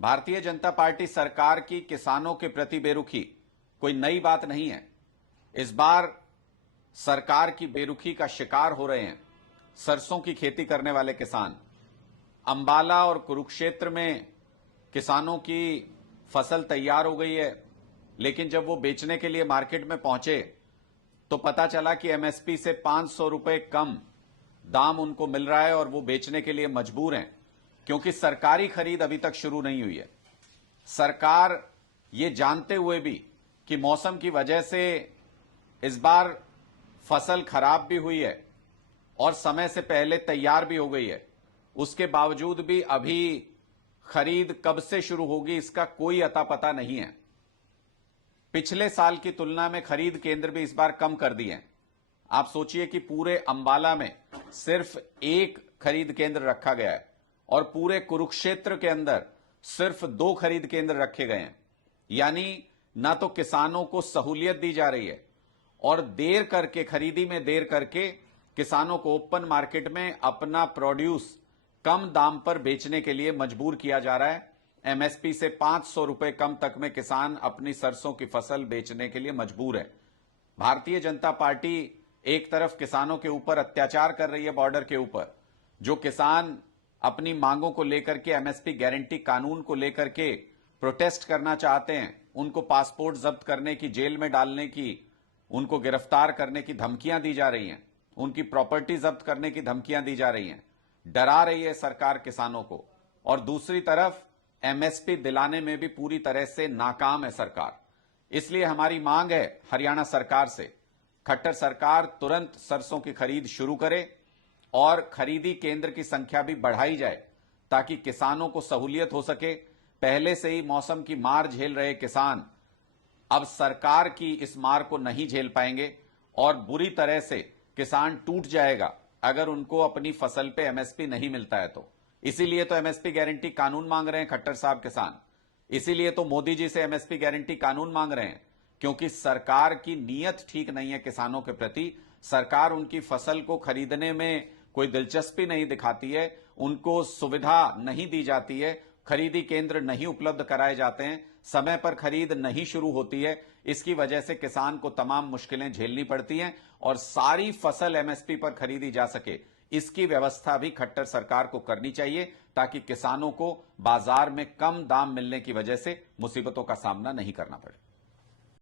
Bharatiya Janata party सरकार की किसानों के प्रति बेरुखी कोई नई बात नहीं है। इस बार सरकार की बेरुखी का शिकार हो रहे हैं सरसों की खेती करने वाले किसान। अंबाला और कुरुक्षेत्र में किसानों की फसल तैयार हो गई है, लेकिन जब वो बेचने के लिए मार्केट में पहुंचे तो पता चला कि एमएसपी से 500 रुपए कम दाम उनको मिल रहा है और वो बेचने के लिए मजबूर हैं, क्योंकि सरकारी खरीद अभी तक शुरू नहीं हुई है। सरकार ये जानते हुए भी कि मौसम की वजह से इस बार फसल खराब भी हुई है और समय से पहले तैयार भी हो गई है, उसके बावजूद भी अभी खरीद कब से शुरू होगी इसका कोई अता पता नहीं है। पिछले साल की तुलना में खरीद केंद्र भी इस बार कम कर दिए हैं। आप सोचिए कि पूरे अंबाला में सिर्फ एक खरीद केंद्र रखा गया है और पूरे कुरुक्षेत्र के अंदर सिर्फ 2 खरीद केंद्र रखे गए हैं। यानी ना तो किसानों को सहूलियत दी जा रही है और देर करके, खरीदी में देर करके किसानों को ओपन मार्केट में अपना प्रोड्यूस कम दाम पर बेचने के लिए मजबूर किया जा रहा है। एमएसपी से 500 रुपए कम तक में किसान अपनी सरसों की फसल बेचने के लिए मजबूर है। भारतीय जनता पार्टी एक तरफ किसानों के ऊपर अत्याचार कर रही है बॉर्डर के ऊपर। जो किसान अपनी मांगों को लेकर के, एमएसपी गारंटी कानून को लेकर के प्रोटेस्ट करना चाहते हैं, उनको पासपोर्ट जब्त करने की, जेल में डालने की, उनको गिरफ्तार करने की धमकियां दी जा रही हैं, उनकी प्रॉपर्टी जब्त करने की धमकियां दी जा रही हैं, डरा रही है सरकार किसानों को। और दूसरी तरफ एमएसपी दिलाने में भी पूरी तरह से नाकाम है सरकार। इसलिए हमारी मांग है हरियाणा सरकार से, खट्टर सरकार तुरंत सरसों की खरीद शुरू करे और खरीदी केंद्र की संख्या भी बढ़ाई जाए ताकि किसानों को सहूलियत हो सके। पहले से ही मौसम की मार झेल रहे किसान अब सरकार की इस मार को नहीं झेल पाएंगे और बुरी तरह से किसान टूट जाएगा अगर उनको अपनी फसल पे एमएसपी नहीं मिलता है तो। इसीलिए तो एमएसपी गारंटी कानून मांग रहे हैं खट्टर साहब किसान। इसीलिए तो मोदी जी से एमएसपी गारंटी कानून मांग रहे हैं, क्योंकि सरकार की नीयत ठीक नहीं है किसानों के प्रति। सरकार उनकी फसल को खरीदने में कोई दिलचस्पी नहीं दिखाती है, उनको सुविधा नहीं दी जाती है, खरीदी केंद्र नहीं उपलब्ध कराए जाते हैं, समय पर खरीद नहीं शुरू होती है। इसकी वजह से किसान को तमाम मुश्किलें झेलनी पड़ती हैं और सारी फसल एमएसपी पर खरीदी जा सके, इसकी व्यवस्था भी खट्टर सरकार को करनी चाहिए ताकि किसानों को बाजार में कम दाम मिलने की वजह से मुसीबतों का सामना नहीं करना पड़े।